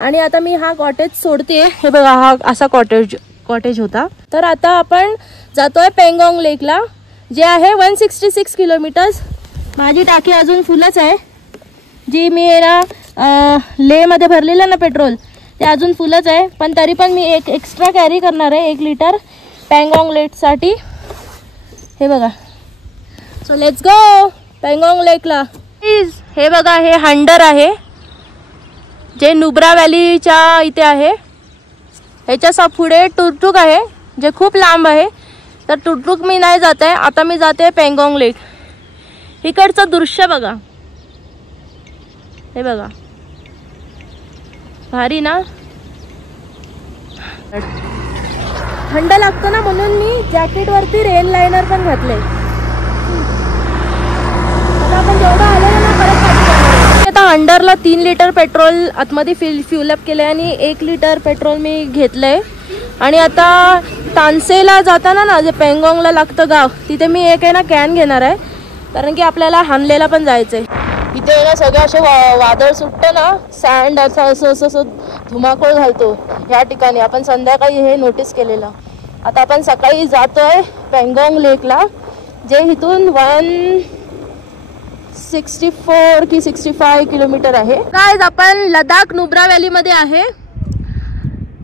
आणि आता मी हा कॉटेज सोडते। हे बघा, हा असा कॉटेज होता। तर आता आपण जातोय पेंगॉंग लेकला, जे आहे 166 किलोमीटर्स। माझी टाकी अजून फुलच आहे, जी मी ले मध्ये भरलेलं ना पेट्रोल, ते अजून फुलच आहे। पण तरी पण मी एक एक्स्ट्रा कॅरी करणार आहे 1 लिटर पेंगॉंग लेकसाठी। हे बघा, सो लेट्स गो पेंगॉंग लेकला। प्लीज, हे बघा, हे हंडर आहे जे नुब्रा व्हॅलीच्या इथे आहे। ह्याच्या पुढे टुकटुक आहे जे खूप लांब आहे। तर टुकटुक मी नाही जात आहे, आता मी जाते पेंगॉंग लेक। इकडचं दृश्य बघा, हे बघा, भारी ना। थंड लागतं ना, म्हणून मी जॅकेट वरती रेन लाइनर पण घातले। आता आपण जेवढं आलेलं ना परत आता अंडरला 3 लिटर पेट्रोल आतमध्ये फ्यूल अप केले आणि 1 लिटर पेट्रोल मी घेतलंय। आणि आता तानसेला जाताना ना, जे पेंगॉंगला लागतं गाव, तिथे मी एक आहे ना कॅन घेणार आहे, कारण की आपल्याला हानलेला पण जायचंय। इथे ना सगळं असे वादळ सुटतं ना, सँड असं धुमाकूळ घालतो या ठिकाणी। आपण संध्याकाळी हे नोटीस केलेलं। आता आपण सकाळी जातोय पेंगॉंग लेकला, जे इथून 164 की 65 किलोमीटर आहे। गाइस, आपण लडाख नुब्रा व्हॅली मध्ये आहे।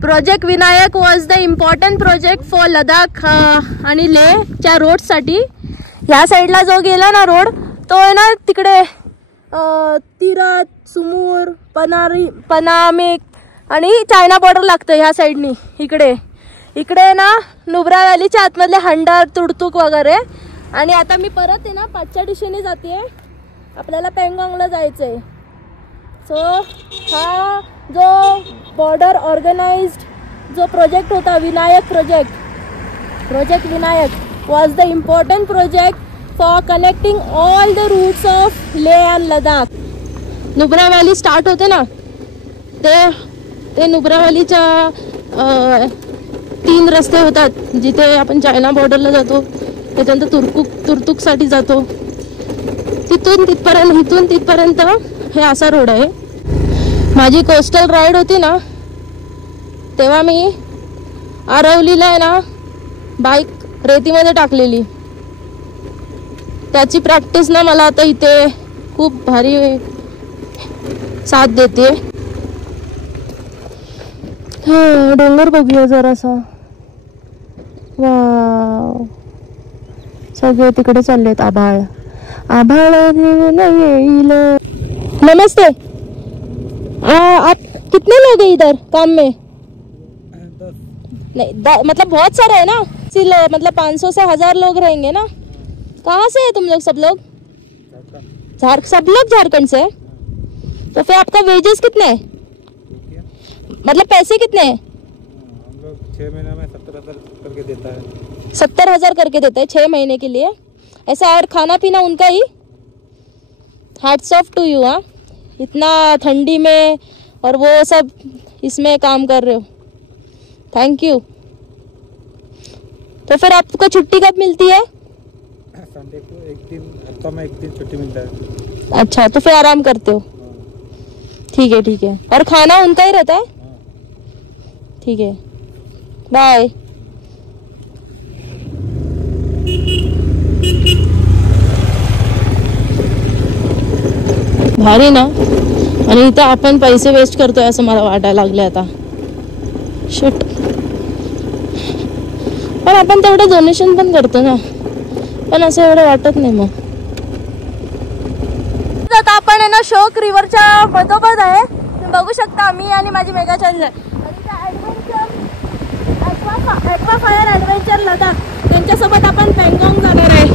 प्रोजेक्ट Vinayak was the important project for Ladakh आणि लेहच्या रोड साठी। ह्या साईडला जो गेला ना रोड, तो आहे ना तिकडे तिरत, सुमूर, पनामेक आणि चायना बॉर्डर लागतं ह्या साईडनी। इकडे ना नुब्रा व्हॅलीच्या आतमधले हंडर, तुडतुक वगैरे। आणि आता मी परत आहे ना पाचच्या दिशेने जाते, आपल्याला पेंगॉंगला जायचंय। सो हा जो बॉर्डर ऑर्गनाइज्ड जो प्रोजेक्ट होता, project Vinayak was the important project for connecting all the routes of Leh and Ladakh. Nubra valley start होते ना, ते नुब्रा व्हॅलीच्या 3 रस्ते होतात, जिथे आपण चायना बॉर्डरला जातो, त्याच्यानंतर तुर्तुकसाठी जातो, इथून तिथपर्यंत हे असा रोड आहे। माझी कोस्टल राईड होती ना, तेव्हा मी आरवलीला आहे ना बाईक रेतीमध्ये टाकलेली। त्याची प्रॅक्टिस ना मला आता इथे खूप भारी साथ देते। डोंगर बघूया जरासा। वाव, सगळे तिकडे चाललेत। आभाळ येईल। नमस्ते, आप कितने लोग हैं इधर काम में? 10 नहीं, मतलब बहुत सारे है ना, मतलब 500 से 1000 लोग रहेंगे ना। कहाँ से है तुम लोग? सब लोग सब लोग झारखंड से? तो फिर आपका वेजेस कितने है, मतलब पैसे कितने हैं? हम लोग 6 महीने में 70,000 करके देता है। 70,000 करके देता है 6 महीने के लिए ऐसा। और खाना पीना उनका ही। Hats off to you. हाँ, इतना ठंडी में और वो सब इसमें काम कर रहे हो, थैंक यू। तो फिर आपको छुट्टी कब मिलती है? संडे को एक दिन, हफ्ता में 1 दिन छुट्टी मिलता है। अच्छा, तो फिर आराम करते हो। ठीक है। और खाना उनका ही रहता है? ठीक है, बाय। भारी ना। आणि इथं आपण पैसे वेस्ट करतोय असं मला वाटायला लागले आता। शिट, पण आपण तेवढं डोनेशन पण करतो ना, पण असं एवढं वाटत नाही। मग आता आपण आहे ना शोक रिव्हरच्या मधोमध आहे, तुम्ही बघू शकता, मी आणि माझी mega challenger. Aqua fire adventure Ladakh, त्यांच्यासोबत आपण पेंगॉंग जाणार आहे।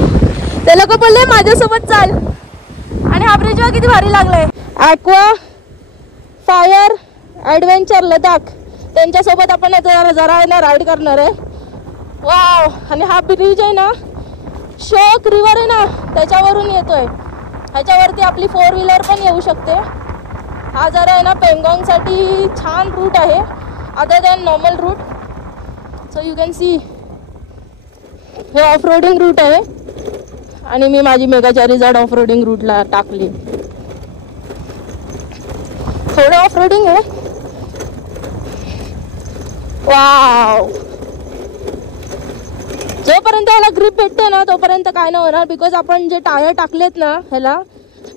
ते लोक बोलले माझ्यासोबत चाल, आणि हा ब्रिज किती भारी लागलाय। ॲक्वा फायर ॲडव्हेंचर लडाख, त्यांच्यासोबत आपण जरा ना राईड करणार आहे। वाव, आणि हा ब्रिज आहे ना, शोक रिव्हर आहे ना, त्याच्यावरून येतोय। ह्याच्यावरती आपली 4 व्हीलर पण येऊ शकते। हा जरा आहे ना पेंगॉंगसाठी छान रूट आहे, other than normal route. So you can see, हे ऑफ रोडिंग रूट आहे, आणि मी माझी मेगा चार्जर ऑफ रोडिंग रूटला टाकली। थोडं ऑफ रोडिंग आहे, वाव, जोपर्यंत ह्याला ग्रिप भेटते ना तोपर्यंत काय नाही होणार, बिकॉज आपण जे टायर टाकलेत ना ह्याला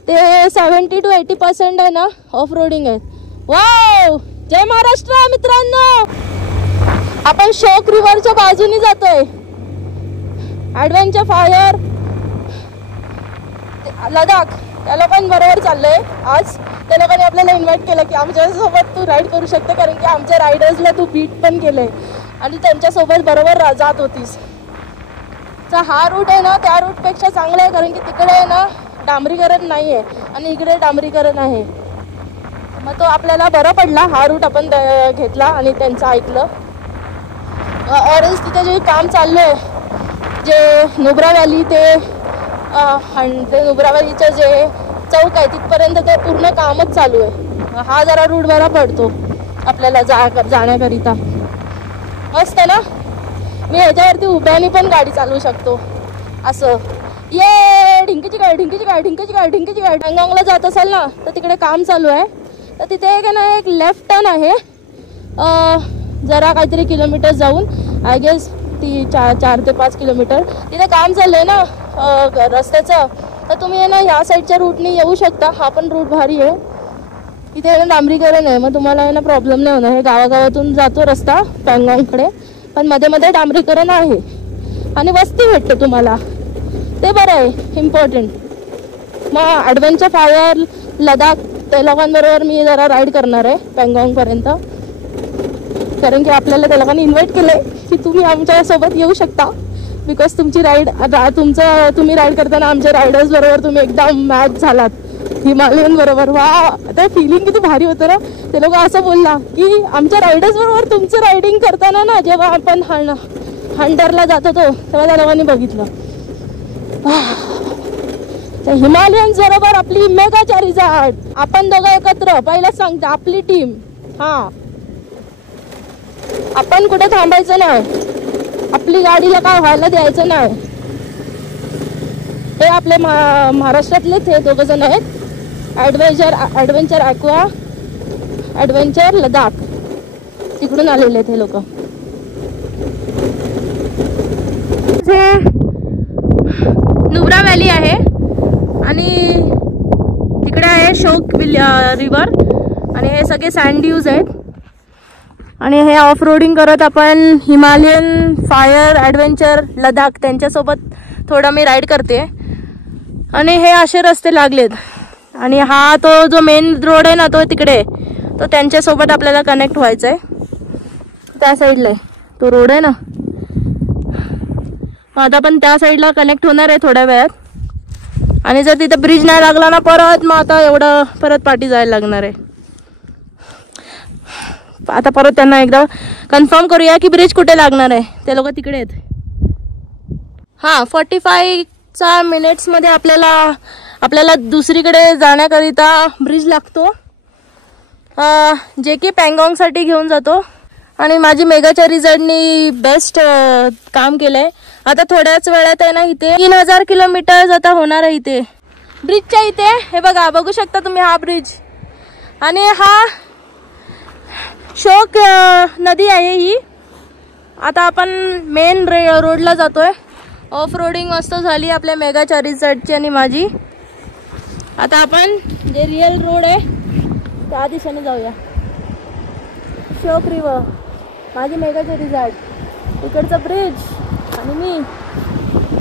ते 70 to 80% आहे ना ऑफ रोडिंग आहेत. वाव, जय महाराष्ट्र मित्रांनो. आपण शोक रिव्हरच्या बाजूनी जातोय. ॲडव्हेंचर फायर लडाख त्या लोकांबरोबर चाललोय आज. त्या लोकांनी आपल्याला इन्व्हाइट केलं की आमच्यासोबत तू राईड करू शकते, कारण की आमच्या रायडर्सला तू बीट पण केलंय आणि त्यांच्यासोबत बरोबर जात होतीस. तर हा रूट आहे ना त्या रूटपेक्षा चांगला आहे, कारण की तिकडे आहे ना डांबरीकरण नाही आहे आणि इकडे डांबरीकरण आहे. मग तो आपल्याला बरा पडला हा रूट आपण घेतला आणि त्यांचं ऐकलं. ऑरेंज तिथे जे काम चाललं आहे, जे नुब्रा व्हॅली ते नुब्रा व्हॅलीचं जे चौक आहे तिथपर्यंत ते पूर्ण कामच चालू आहे. हा जरा रूट बरा पडतो आपल्याला जाण्याकरिता. मस्त ना. मी ह्याच्यावरती उभ्याने पण गाडी चालवू शकतो असं. ये ढिंकीची गाडी, ढिंकीची गाडी, ढिंकीची गाडी, ढिंकीची गाडी. पँगॉंगला जात असाल ना तर तिकडे काम चालू आहे. तर तिथे एक ना एक लेफ्ट टर्न आहे, जरा काहीतरी किलोमीटर जाऊन, आय गेस ती 4 ते 5 किलोमीटर. तिथे काम चाललं आहे ना रस्त्याचं. तर तुम्ही आहे ना ह्या साईडच्या रूटने येऊ शकता. हा पण रूट भारी आहे. इथे आहे ना डांबरीकरण आहे, मग तुम्हाला आहे ना प्रॉब्लेम नाही होणार. हे गावागावातून जातो रस्ता पँगॉंगकडे, पण मध्ये मध्ये डांबरीकरण आहे आणि वस्ती भेटते तुम्हाला, ते बरं आहे, इम्पॉर्टंट. मग ॲडव्हेंचर फायर लडाख त्या लोकांबरोबर मी जरा राईड करणार आहे पँगॉंगपर्यंत, कारण की आपल्याला त्या लोकांनी इन्व्हाइट केलं आहे की तुम्ही आमच्यासोबत येऊ शकता, बिकॉज तुमची राईड तुम्ही राईड करताना आमच्या रायडर्स बरोबर तुम्ही एकदम मॅच झालात हिमालयन बरोबर. वा, ते फिलिंग किती भारी होतं ना. ते लोक असं बोलला की आमच्या रायडर्स बरोबर तुमचं रायडिंग करताना ना, जेव्हा आपण हंटरला जात होतो तेव्हा त्या लोकांनी बघितलं. हिमालयन्स बरोबर आपली मेगा चारिजाड, आपण दोघं एकत्र. पहिलाच सांगते आपली टीम. हा, आपण कुठे थांबायचं नाही, आपली गाडीला काय व्हायला द्यायचं नाही. हे आपले महाराष्ट्रातलेच हे दोघं जण आहेत. ॲडव्हेंचर ॲक्वा, ॲडव्हेंचर लडाख, तिकडून आलेले आहेत हे लोक. नुब्रा व्हॅली आहे आणि तिकडे आहे शोक रिव्हर आणि हे सगळे सँड ड्यूज आहेत. आणि हे ऑफ रोडिंग करत आपण हिमालयन फायर ॲडव्हेंचर लडाख त्यांच्यासोबत थोडा मी राईड करते. आणि हे असे रस्ते लागलेत आणि हा तो जो मेन रोड आहे ना तो तिकडे, तो त्यांच्यासोबत आपल्याला कनेक्ट व्हायचं आहे. त्या साईडला आहे तो रोड आहे ना, आता पण त्या साईडला कनेक्ट होणार आहे थोड्या वेळात. आणि जर तिथे ब्रिज नाही लागला ना परत, मग आता एवढं परत पाठी जायला लागणार आहे. आता परत त्यांना एकदा कन्फर्म करूया की ब्रिज कुठे लागणार आहे. ते लोक तिकडे आहेत. हां, 45 मिनिट्समध्ये आपल्याला दुसरीकडे जाण्याकरिता ब्रिज लागतो, जे की पँगॉंगसाठी घेऊन जातो. आणि माझी मेगा चारिजाडनी बेस्ट काम केलं आहे. आता थोड्याच वेळात आहे ना इथे 3000 किलोमीटर आता होणार आहे इथे ब्रिजच्या इथे. हे बघू शकता तुम्ही हा ब्रिज. आणि हा शोक नदी आहे ही. आता आपण मेन रोडला जातोय. ऑफ रोडिंग मस्त झाली आपल्या मेगा चारिजाडची आणि माझी. आता आपण जे रिअल रोड आहे त्या दिशेने जाऊया. शोक रिव्हर, माझी मेगा चारिजाड, इकडचं ब्रिज आणि मी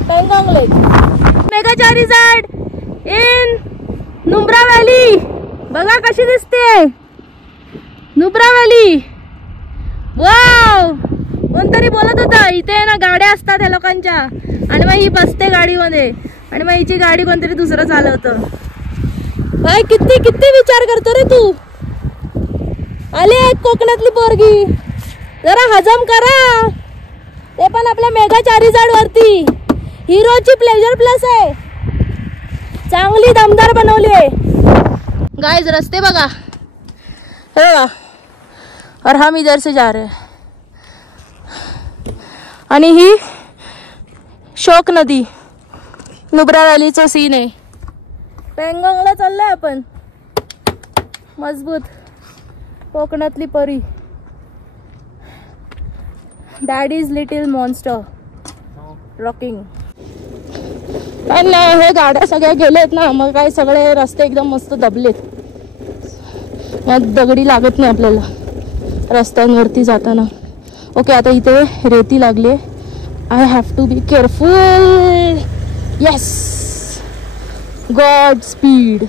पँगॉंग लेक. मेगा चारिजाड इन नुब्रा व्हॅली. बघा कशी दिसते नुब्रा व्हॅली. वाव, कोणतरी बोलत होता इथे ना गाड्या असतात ह्या लोकांच्या आणि मग ही बसते गाडीमध्ये आणि मग हिची गाडी कोणतरी दुसरं चालवतं. काय किती विचार करतो रे तू. आले कोकणातली पोरगी, जरा हजम करा. ते पण आपल्या मेगा चारिजाड वरती. हिरोची प्लेजर प्लस आहे, चांगली दमदार बनवली आहे. गाइस रस्ते बघा, हे बघा. और हम इधर से जा रहे हैं. आणि ही शोक नदी नुब्रा व्हॅलीचं सीन आहे. पँगॉंगला चाललोय आपण. मजबूत कोकणातली परी. Daddy's little monster rocking. पण हे गाड्या सगळ्या गेलेत ना, मग काय सगळे रस्ते एकदम मस्त दबलेत, मग दगडी लागत नाही आपल्याला रस्त्यांवरती जाताना. ओके, आता इथे रेती लागली. I have to be careful. Yes, god speed.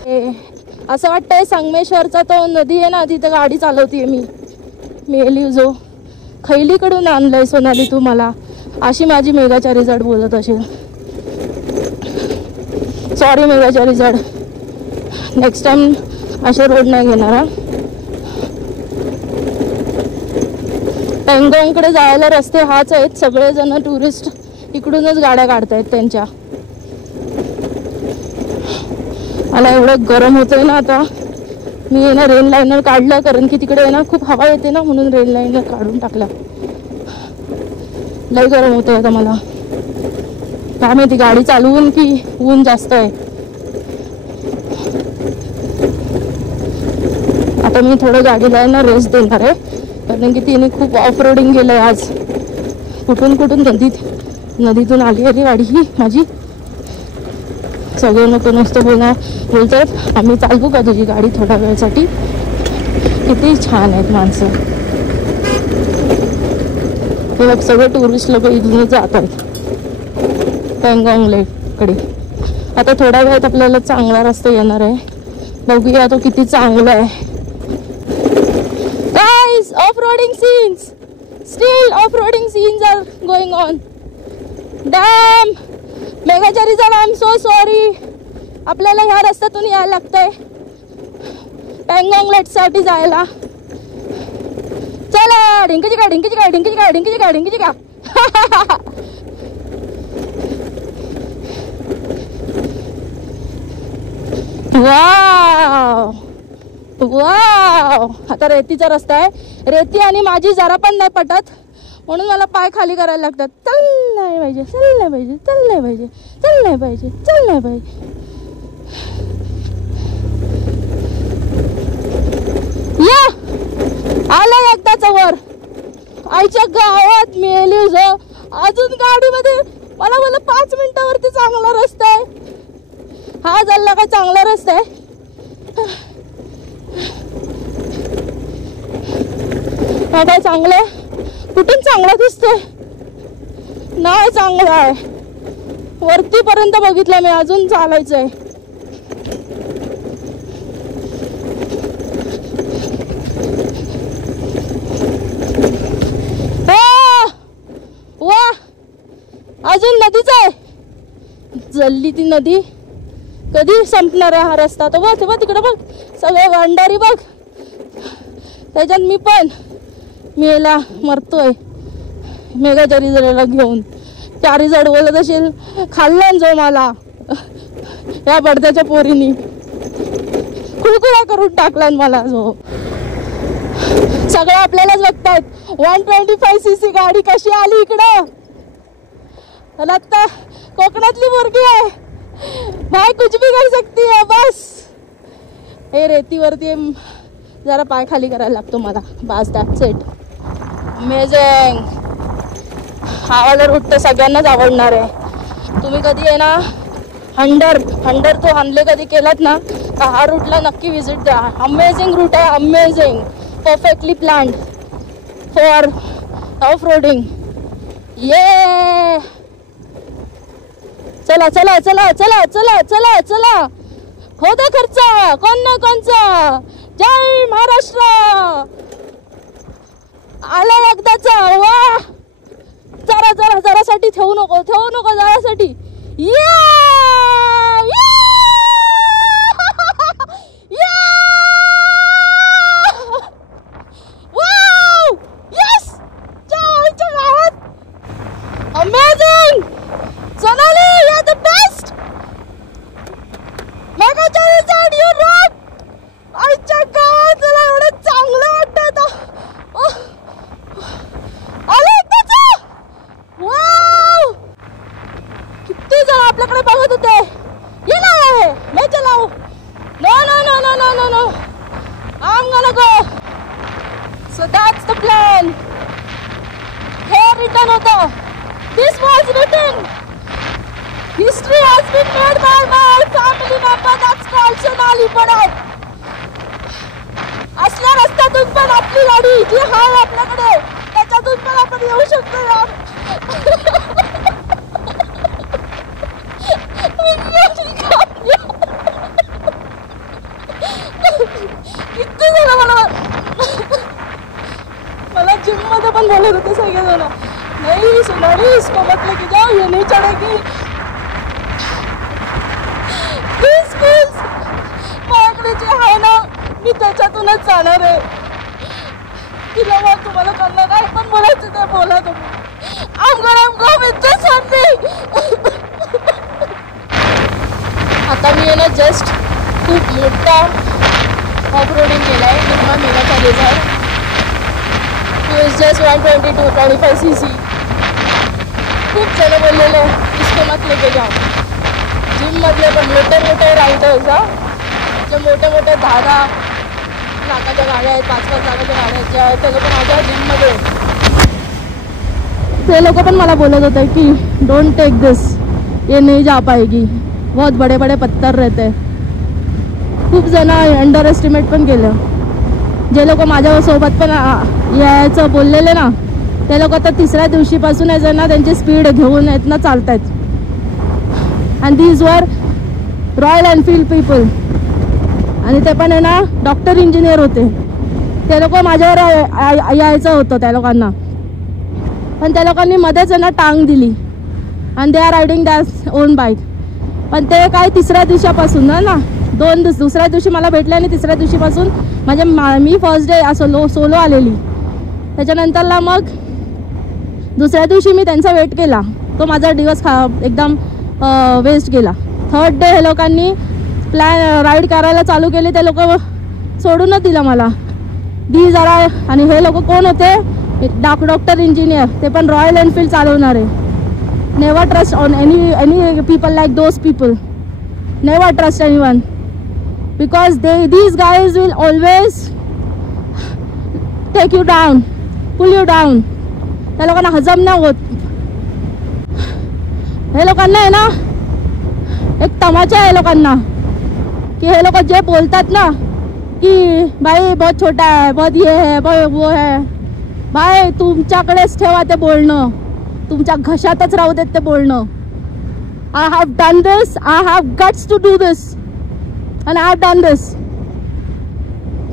असं वाटतंय संगमेश्वरचा तो नदी आहे ना, तिथे गाडी चालवतीये मी. मेली जो खैलीकडून आणलंय सोनाली तू मला, अशी माझी मेघाच्या रिझल्ट बोलत असेल. सॉरी मेघाच्या रिझल्ट, नेक्स्ट टाइम असे रोड नाही घेणार हा. पेंगॉंगकडे जायला रस्ते हाच आहेत. सगळेजण टुरिस्ट इकडूनच गाड्या काढतायत त्यांच्या. मला एवढं गरम होतंय ना आता. मी ना रेन लाईनर काढलं, कारण की तिकडे ना खूप हवा येते ना, म्हणून रेन लाईनर काढून टाकला. लय गरम होतंय आता मला. काय माहिती गाडी चालवून की ऊन जास्त आहे. आता मी थोडं गाडीला ना रेस्ट देणार आहे, कारण की तिने खूप ऑफ रोडिंग केलंय आज. कुठून कुठून नदीतून आली अरे गाडी ही माझी. सगळे नको नुसतं बोलतात आम्ही चालवू का तुझी गाडी थोड्या वेळासाठी. किती छान आहेत माणसं. हे बघ, सगळे टुरिस्ट लोक इथूनच जात आहेत पेंगॉंग लेककडे. आता थोड्या वेळात आपल्याला चांगला रस्ता येणार आहे. बघूया तो किती चांगला आहे. Guys, off roading scenes, still off roading scenes are going on. Damn मेघाच्या रिझल्ट, आय एम सो सॉरी. आपल्याला ह्या रस्त्यातून यायला लागतंय पेंगॉंग लेकसाठी जायला. चला, ढिंकीची काय ढिंकीची काय ढिंकीची काय ढिंकीची काय ढिंकीची काय. वाव वाव. आता रेतीचा रस्ता आहे. रेती आणि माझी जरा पण नाही पटत, म्हणून मला पाय खाली करायला लागतात. चल नाही पाहिजे, चल नाही पाहिजे, चल नाही पाहिजे, चल नाही पाहिजे, चल नाही पाहिजे. या आला एकदाच वर. आईच्या गावात मेली जो. अजून गाडीमध्ये मला 5 मिनिटावरती चांगला रस्ता आहे. हा झाला का चांगला रस्ता आहे. हा काय चांगलं आहे. कुठून चांगला दिसतोय. नाही चांगला आहे. वरती पर्यंत बघितलं मी, अजून चालायचंय. वा, अजून नदीच आहे. जल्ली ती नदी. कधी संपणार आहे हा रस्ता. तो बघ तिकडे बघ, सगळे वांडारी बघ. त्याच्यात मी पण मेला मरतोय मेघाच्या रिझल्टला घेऊन. त्या रिझल्ट बोलत असेल खाल्ला जो मला या बडद्याच्या पोरीनी. खुळखुळा करून टाकला मला जो. सगळं आपल्यालाच बघतायत. 125cc गाडी कशी आली इकडं. आता कोकणातली मुलगी आहे भाई, कुछ भी कर सकती है बस. हे रेतीवरती जरा पाय खाली करायला लागतो मला बस. That's it. अमेझिंग. हा रूट तर सगळ्यांनाच आवडणार आहे. तुम्ही कधी आहे ना हंडर तो हंडले कधी केलात ना, तर हा रूटला नक्की विजिट द्या. अमेझिंग रूट आहे, amazing. Perfectly planned for off roading. ये चला चला चला चला चला चला चला. होता खर्च कोण ना कोणचा. जय महाराष्ट्र. आला एकदाचा. वा, जरा जरा जरासाठी ठेवू नको जरासाठी. Amazing. Sonali, you are the best. You rock. आईच्या गावात मला एवढं चांगलं वाटत. आलं एकदाच. वाव, किती जण आपल्याकडे बघत होते. ये ना आहे मैं चलाऊ. No no no no no no no. I'm gonna go. So that's the plan. हे पेपर रिटर्न होतं. This was written. History has been made by my family member that's called Sonali Parag. असल्या रस्त्यातून पण आपली गाडी जी आहे आपल्याकडे त्याच्यातून पण आपण येऊ शकतो यार. किती जण मला जिम मध्ये पण बोलत होते सगळेजण. नाही सोनाली इसको मत लेके जाओ, ये नहीं चढ़ेगी. प्लीज माझ्याकडे जे आहे ना मी त्याच्यातूनच जाणार आहे. तिला मग तुम्हाला कळलं काय पण बोलायचं ते बोला तुम्ही. I'm gonna go with this one. आता मी आहे ना जस्ट खूप मोठा ऑफ रोडिंग केला आहे. निम्मा मेगाचा रेझर इज जस्ट 122-25 cc. खूप जण बोललेले इसको मत लेके जाओ. जिममधले पण मोठे रायडर्स जे मोठे 10 लाखाच्या गाड्या आहेत, 5-5 लाखाच्या गाड्या आहेत, ज्या आहेत ते लोक माझ्या जिममध्ये. ते लोक पण मला बोलत होते की डोंट टेक दिस, ये नहीं जा पाएगी, बहुत बड़े बड़े पत्थर रहते. खूप जण अंडर एस्टिमेट पण केलं. जे लोक माझ्यासोबत पण यायचं बोललेले ना ते लोक आता 3ऱ्या दिवशीपासून आहे ना त्यांची स्पीड घेऊन येत ना चालत आहेत. And these were royal Enfield people. आणि ते पण आहे ना डॉक्टर इंजिनियर होते. ते लोक माझ्यावर यायचं होतं त्या लोकांना, पण त्या लोकांनी मध्येच आहे ना टांग दिली. आणि they are riding that own bike. पण ते काय 3ऱ्या दिवसापासून ना दुसऱ्या दिवशी मला भेटले आणि 3ऱ्या दिवशीपासून म्हणजे मी फर्स्ट डे सोलो आलेली. त्याच्यानंतरला मग 2ऱ्या दिवशी मी त्यांचा वेट केला. तो माझा दिवस एकदम वेस्ट गेला. 3rd डे हे लोकांनी राईड करायला चालू केली. ते लोक सोडूनच दिलं मला. जरा. आणि हे लोक कोण होते? डॉक्टर इंजिनियर, ते पण रॉयल एनफील्ड चालवणारे. Never trust on any people like those people. Never trust anyone because these guys will always take you down, pull you down. त्या लोकांना हजम नाही होत. हे लोकांना आहे ना एक तमाचा आहे लोकांना की हे लोक जे बोलतात ना की भाई बहुत छोटा है, बहुत ये है, बहुत वो है. भाई तुमच्याकडेच ठेवा ते बोलणं, तुमच्या घशातच राहू देत ते बोलणं. I have done this, I have guts to do this and I have done this.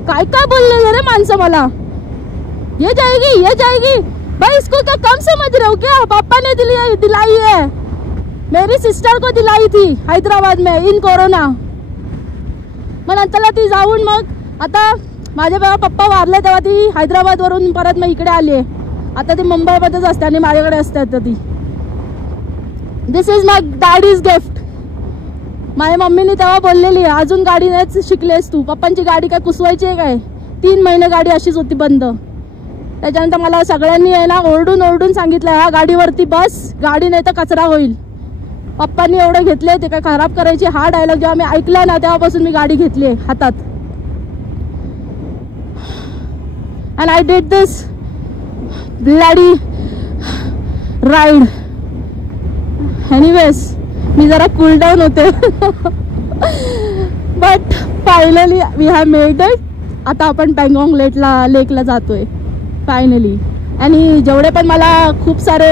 काय बोलले रे माणसं मला. ये जाएगी भाई, इसको क्या कम समझ रहे हो क्या? पापा ने दिलाई है. मेरी सिस्टर को दिलाई थी हैदराबाद में इन कोरोना. मग नंतरला ती जाऊन मग आता माझे पप्पा वारले तेव्हा ती हैदराबाद वरून परत मग इकडे आली आहे. आता ती मुंबईमध्येच असते आणि माझ्याकडे असते आता ती. This is my daddy's gift. माझ्या मम्मीने तेव्हा बोललेली अजून गाडी नाहीच शिकलेस तू. पप्पांची गाडी काय कुसवायची आहे काय? 3 महिने गाडी अशीच होती बंद. त्याच्यानंतर मला सगळ्यांनी आहे ना ओरडून सांगितलं ह्या गाडीवरती बस, गाडी नाही तर कचरा होईल. पप्पांनी एवढे घेतले ते काय खराब करायचे. हा डायलॉग जेव्हा मी ऐकला ना तेव्हापासून मी गाडी घेतली हातात. And I did this bloody ride. Anyways मी जरा कूल डाऊन होते. But finally we have made it. आता आपण पँगॉन्ग लेकला जातोय फायनली. आणि जेवढे पण मला खूप सारे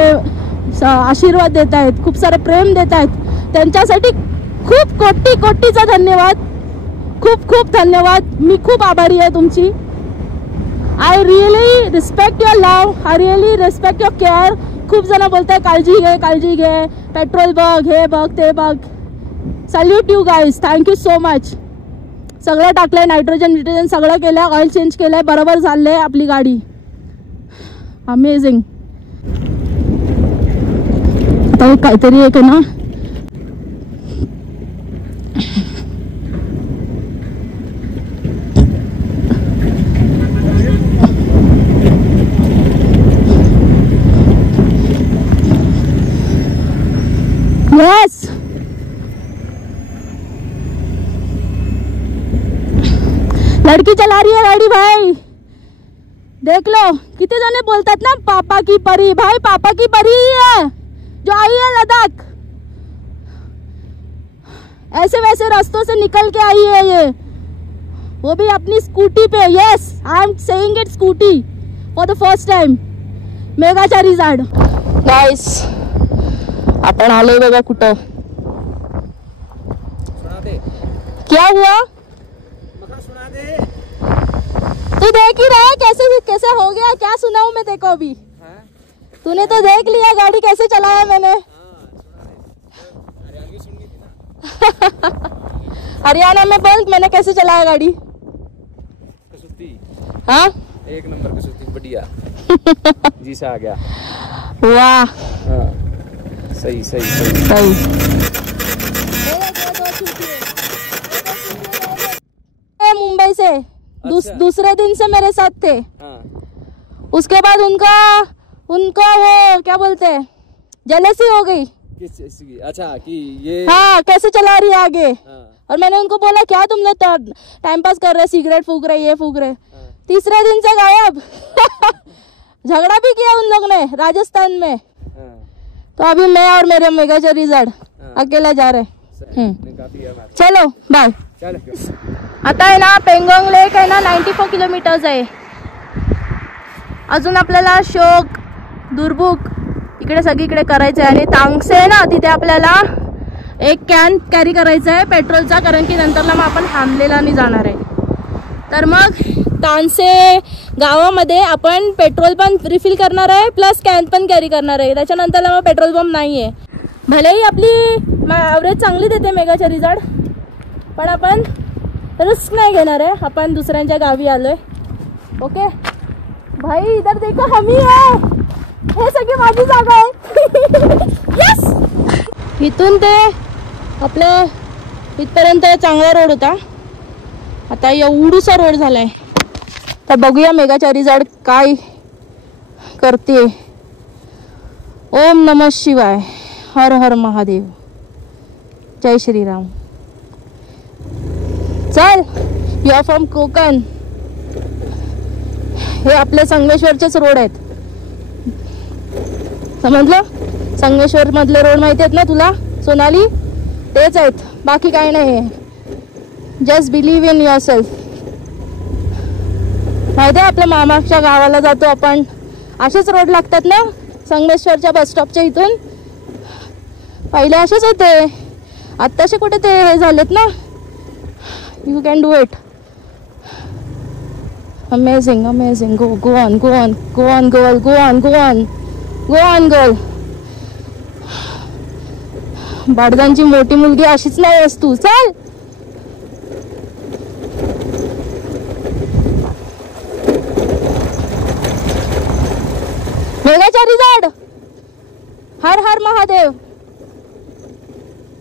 आशीर्वाद देत आहेत, खूप सारे प्रेम देत आहेत, त्यांच्यासाठी खूप कोटीचा धन्यवाद. खूप धन्यवाद. मी खूप आभारी आहे तुमची. I really respect your love, I really respect your care. खूप जण बोलताय काळजी घे, पेट्रोल बघ, हे बघ ते बघ. Salute you guys, thank you so much. सगळं टाकलंय, नायट्रोजन सगळं केलंय, ऑइल चेंज केलंय, बरोबर चाललंय आपली गाडी. अमेझिंग. आता काहीतरी एक ना Yes. लड़की चला रही है गाड़ी भाई. देख लो कितने जने बोलतात ना पापा की परी, भाई पापा की परी ही है जो आई है लद्दाख, ऐसे वैसे रास्तों से निकल के आई है ये, वो भी अपनी स्कूटी पे। Yes, I am saying it, scooty for the first time मेघाच्या रिसॉर्ट। गाइस आपण आलोय बघा कुठं। क्या हुआ? सुना दे। तू देख ही रहा है कैसे कैसे हो गया, क्या सुनाऊं मैं देखो अभी। तूने तो देख लिया गाड़ी कैसे चलाया मैंने। हरियाणा में बोल मैंने कैसे चलाया गाड़ी। हाँ, एक नंबर कसौती, बढ़िया। जी से आ गया। वाह, सही सही सही सही। मुंबई से दूसरे दिन से मेरे साथ थे। उसके बाद उनका वो क्या बोलते हैं, जेलसी हो गई। किस चीज़ की? अच्छा कि ये हाँ, कैसे चला रही है आगे। और मैंने उनको बोला क्या तुम लोग टाइम पास कर रहे, सिगरेट फूक रहे, ये फूक रहे। तीसरे दिन से गायब। झगड़ा भी किया उन लोग ने राजस्थान में। तो अभी मैं और मेरे मेघाच्या रिसॉर्ट अकेला जा रहे। चलो बाय। आता आहे ना पेंगोंग लेक आहे ना 94 किलोमीटर्स आहे। अजून आपल्याला शोक, दुर्बुक इकडे सगळीकडे करायचं आहे। आणि तांगसे आहे ना तिथे आपल्याला एक कॅन कॅरी करायचा आहे पेट्रोलचा, कारण की नंतरला मग आपण हामलेलानी जाणार आहे। तर मग तांगसे गावामध्ये आपण पेट्रोल पण रिफिल करणार आहे प्लस कॅन पण कॅरी करणार आहे। त्याच्यानंतरला मग पेट्रोल पंप नाही आहे। भलेही आपली ॲव्हरेज चांगली देते मेघाच्या रिसॉर्ट, पण आपण रिस्क नाही घेणार आहे। आपण दुसऱ्यांच्या गावी आलोय। ओके भाई, इधर देखो हम ही है, हे सगळी माझी जागा आहे। यस, इथून ते आपलं इथपर्यंत चांगला रोड होता, आता एवढूसा रोड झालाय। तर बघूया मेघाच्या रिसॉर्ट काय करते। ओम नमः शिवाय, हर हर महादेव, जय श्रीराम। चल, यू आर फ्रॉम कोकण। हे आपले संगमेश्वरचेच रोड आहेत, समजलं? संगमेश्वर मधले रोड माहिती आहेत ना तुला सोनाली, तेच आहेत, बाकी काही नाही आहे। Just believe in your self. माहिती आहे आपल्या मामाच्या गावाला जातो आपण, असेच रोड लागतात ना संगमेश्वरच्या बस स्टॉपच्या इथून। पहिले असेच होते, आत्ताचे कुठे ते हे झालेत ना। You can do it, amazing amazing. Go go on go on go on girl, go on go on go on girl. बाडदांची मोठी मुलगी अशीच नाही आहेस तू, चल। मेघाच्या रिसॉर्ट, हर हर महादेव।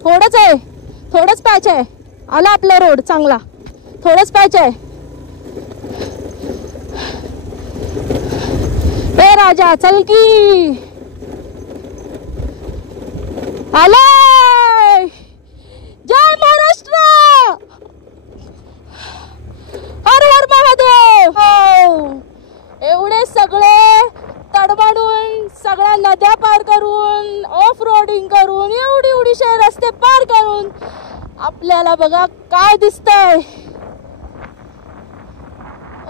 थोडंच आहे, थोडंच पॅच आहे, आला आपला रोड चांगला, थोडंच पॅच आहे। ए राजा चल की, आलाय। जय महाराष्ट्र, हर हर महादेव। हो, एवढे सगळे तडमडून, सगळ्या नद्या पार करून, ऑफ रोडिंग करून, एवढी एवढीशे रस्ते पार करून आपल्याला बघा काय दिसतंय,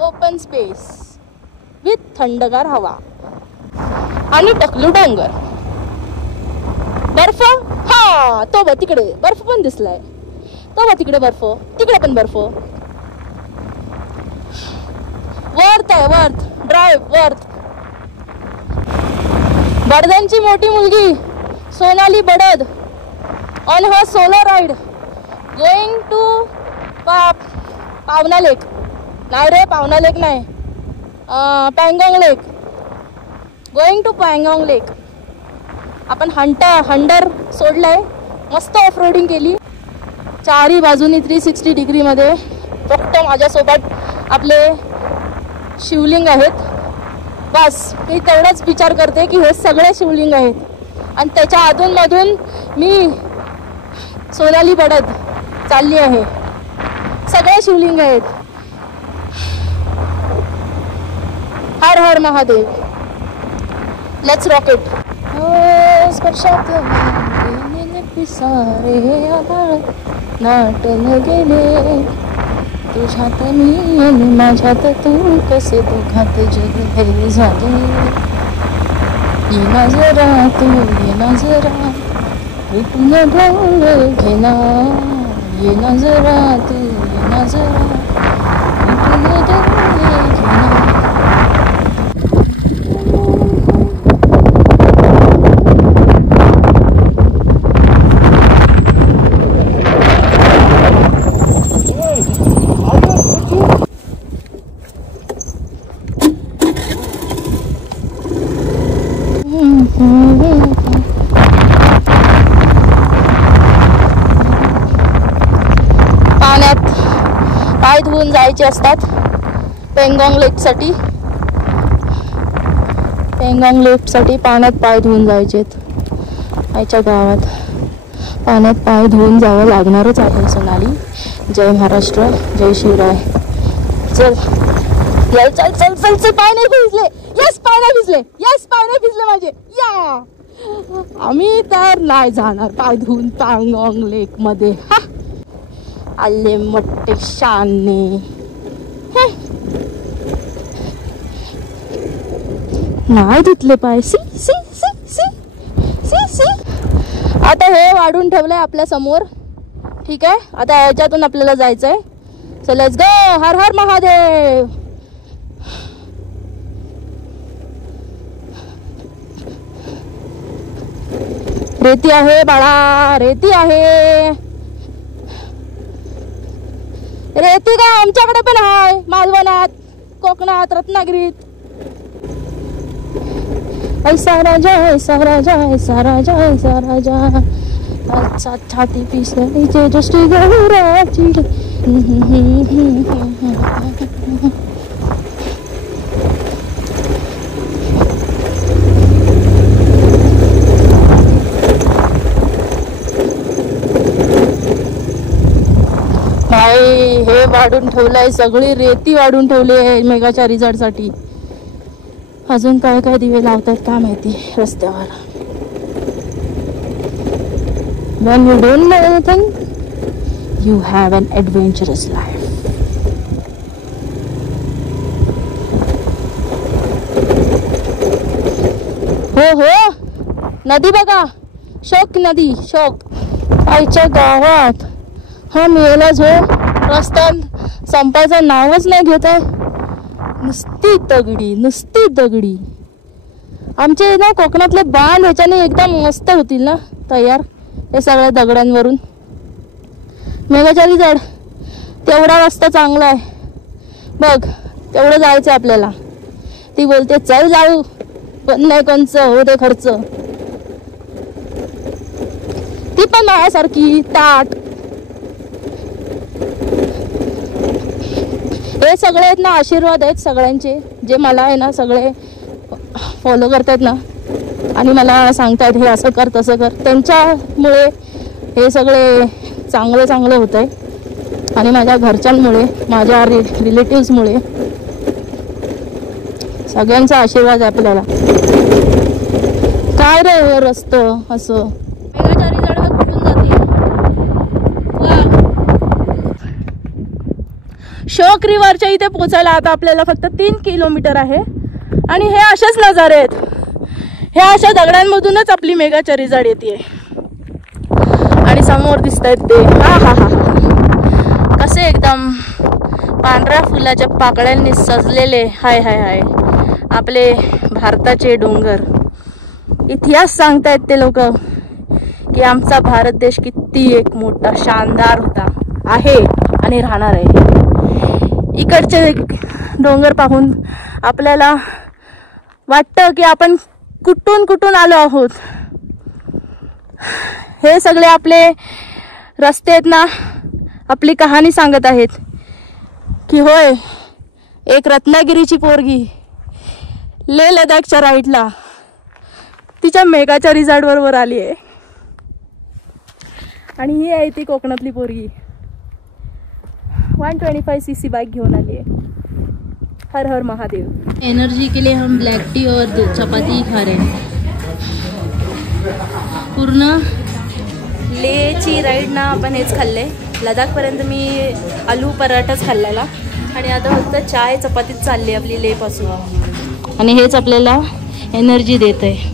ओपन स्पेस विथ थंडगार हवा आणि टकलू डोंगर, बर्फ। हा, तो बघ तिकडे बर्फ पण दिसलाय, तो बघ तिकडे बर्फ, तिकडे पण बर्फ। वर्थ आहे, वर्थ ड्राइव्ह, वर्थ। बडदांची मोठी मुलगी Sonali Badad on her solo ride going to Pawna lake, नाही रे पावना लेक नाही, Pangong lake, going to Pangong lake. आपण हंडर सोडलाय, मस्त ऑफ रोडिंग केली, चारही बाजूनी 360 डिग्रीमध्ये। फक्त माझ्यासोबत आपले शिवलिंग आहेत, बस मी तेवढाच विचार करते की हे सगळे शिवलिंग आहेत। आणि त्याच्या अधूनमधून मी सोनाली बडद चालली आहे, सगळे शिवलिंग आहेत। हर हर महादेव. Let's rock it. स्पर्शात पिसारे आभाळ नाटन गेले तुझ्यात मी आणि माझ्यात तू कसे दोघात जग हे झाले. ये ना जरा तू ये ना जरा रिपून ढोल घेना. ये ना जरा तू ये ना जरा रिपून ढोल घेना. पाण्यात पाय धुवून जायचे असतात पेंगॉंग लेकसाठी. पेंगॉंग लेकसाठी पाण्यात पाय धुवून जायचे. आईच्या गावात पाण्यात पाय धुवून जावं लागणारच आहे सोनाली. जय महाराष्ट्र, जय शिवराय. चल चल चल चल चल चल. पाय नाही भिजले. यस पाय नाही भिजले. यस पाय नाही भिजले माझे. या आम्ही तर नाही जाणार पाय धुवून पेंगॉंग लेक मध्ये. आले मोठे शाने. नाही धुतले पाय. सी सी सी सी सी सी. आता हे वाढून ठेवलंय आपल्या समोर. ठीक आहे, आता याच्यातून आपल्याला जायचंय. So let's go. Har Har Mahadev. रेती आहे बाळा, रेती आहे. रेती का आमच्याकडे पण आहे. मालवणात, कोकणात, रत्नागिरीत. ऐसा राजा ऐसा राजा ऐसा राजा ऐसा राजा अच्छा छाती पिसलीचे दृष्टी गौराची. हे वाढून ठेवलंय, सगळी रेती वाढून ठेवली आहे मेगाच्या रिझॉर्ट साठी. अजून काय काय दिवे लावतात काय माहिती रस्त्यावर. When you don't know anything, you have an adventurous life. हो हो, नदी बघा, शोक नदी, शोक. आईच्या गावात हा मेला जो रस्ता संपायचं नावच नाही घेत आहे. नुसती दगडी, नुसती दगडी. आमचे ना कोकणातले बांध ह्याच्याने एकदम मस्त होतील ना तयार, हे सगळ्या दगडांवरून. मेघाचारी जड तेवढा रस्ता चांगला आहे बघ, तेवढं जायचं आपल्याला. ती बोलते चल जाऊ, पण नाही कंच हो दे खर्च. ती पण माझ्यासारखी ताट. हे सगळे आहेत ना आशीर्वाद आहेत सगळ्यांचे, जे मला आहे ना सगळे फॉलो करतात ना आणि मला सांगतात हे असं कर तसं कर. त्यांच्यामुळे हे सगळे चांगलं चांगलं होत आहे. आणि माझ्या घरच्यांमुळे, माझ्या रिलेटिव्समुळे, सगळ्यांचा आशीर्वाद आहे आपल्याला. काय रे रस्तं असं. शोक रिव्हरच्या इथे पोचायला आता आपल्याला फक्त 3 किलोमीटर आहे. आणि हे असेच नजारे आहेत. ह्या अशा दगडांमधूनच आपली मेघाच्या रिझॉर्ट येते. आणि समोर दिसत आहेत ते हा हा हा कसे एकदम पांढऱ्या फुलाच्या पाकळ्यांनी सजलेले हाय हाय हाय आपले भारताचे डोंगर. इतिहास सांगतायत ते लोक की आमचा भारत देश किती एक मोठा शानदार होता, आहे आणि राहणार आहे. इकडचे डोंगर पाहून आपल्याला वाटतं की आपण कुठून कुठून आलो आहोत. हे सगळे आपले रस्ते आहेत ना, आपली कहाणी सांगत आहेत की होय एक रत्नागिरीची पोरगी लेह लडाखच्या राईडला तिच्या मेघाच्या रिझॉर्ट बरोबर आली आहे. आणि ही आहे ती कोकणातली पोरगी 125cc बाईक घेऊन आली आहे. हर हर महादेव। एनर्जी के लिए हम ब्लैक टी और चपाती ही खा रहे हैं। पूर्ण लेची राईड ना आपण हेच खाल्ले। लडाखपर्यंत मी आलू पराठाच खाल्लेला आणि आता फक्त चाय चपातीच चालली आपली लेपासून आणि हेच आपल्याला एनर्जी देत आहे।